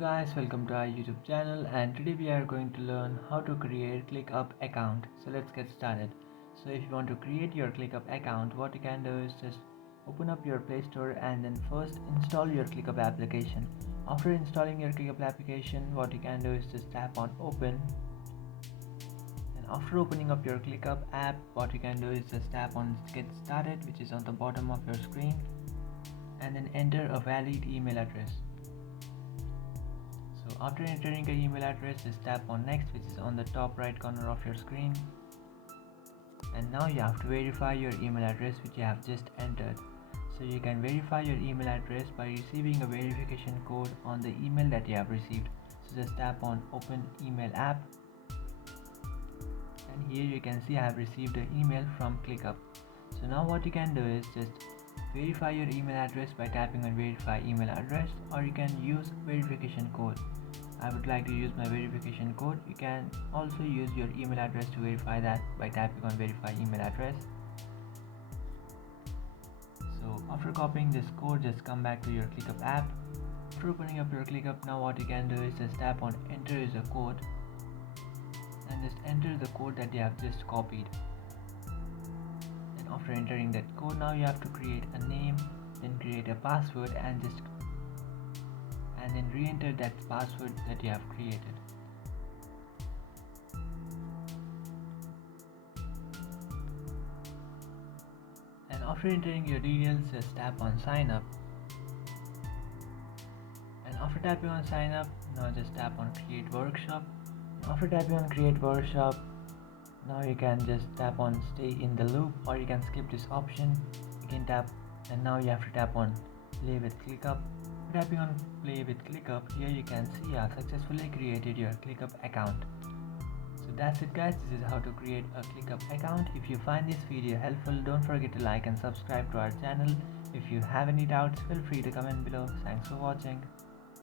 Guys, welcome to our YouTube channel, and today we are going to learn how to create Clickup account. So let's get started. So if you want to create your Clickup account, what you can do is just open up your Play Store and then first install your Clickup application. After installing your Clickup application, what you can do is just tap on open, and after opening up your Clickup app, what you can do is just tap on get started, which is on the bottom of your screen, and then enter a valid email address. So after entering your email address, just tap on next, which is on the top right corner of your screen, and now you have to verify your email address which you have just entered. So you can verify your email address by receiving a verification code on the email that you have received. So just tap on open email app, and here you can see I have received an email from Clickup. So now what you can do is just verify your email address by tapping on verify email address, or you can use verification code. I would like to use my verification code. You can also use your email address to verify that by tapping on verify email address. So after copying this code, just come back to your Clickup app. After opening up your Clickup, now what you can do is just tap on enter user code and just enter the code that you have just copied. And after entering that code, now you have to create a name, then create a password, and then re-enter that password that you have created. And after entering your details, just tap on sign up. And after tapping on sign up, now just tap on create workshop. And after tapping on create workshop, now you can just tap on stay in the loop, or you can skip this option. You can tap, and now you have to tap on play with Clickup. Tapping on play with Clickup, here you can see you have successfully created your Clickup account. So that's it guys, this is how to create a Clickup account. If you find this video helpful, don't forget to like and subscribe to our channel. If you have any doubts, feel free to comment below. Thanks for watching.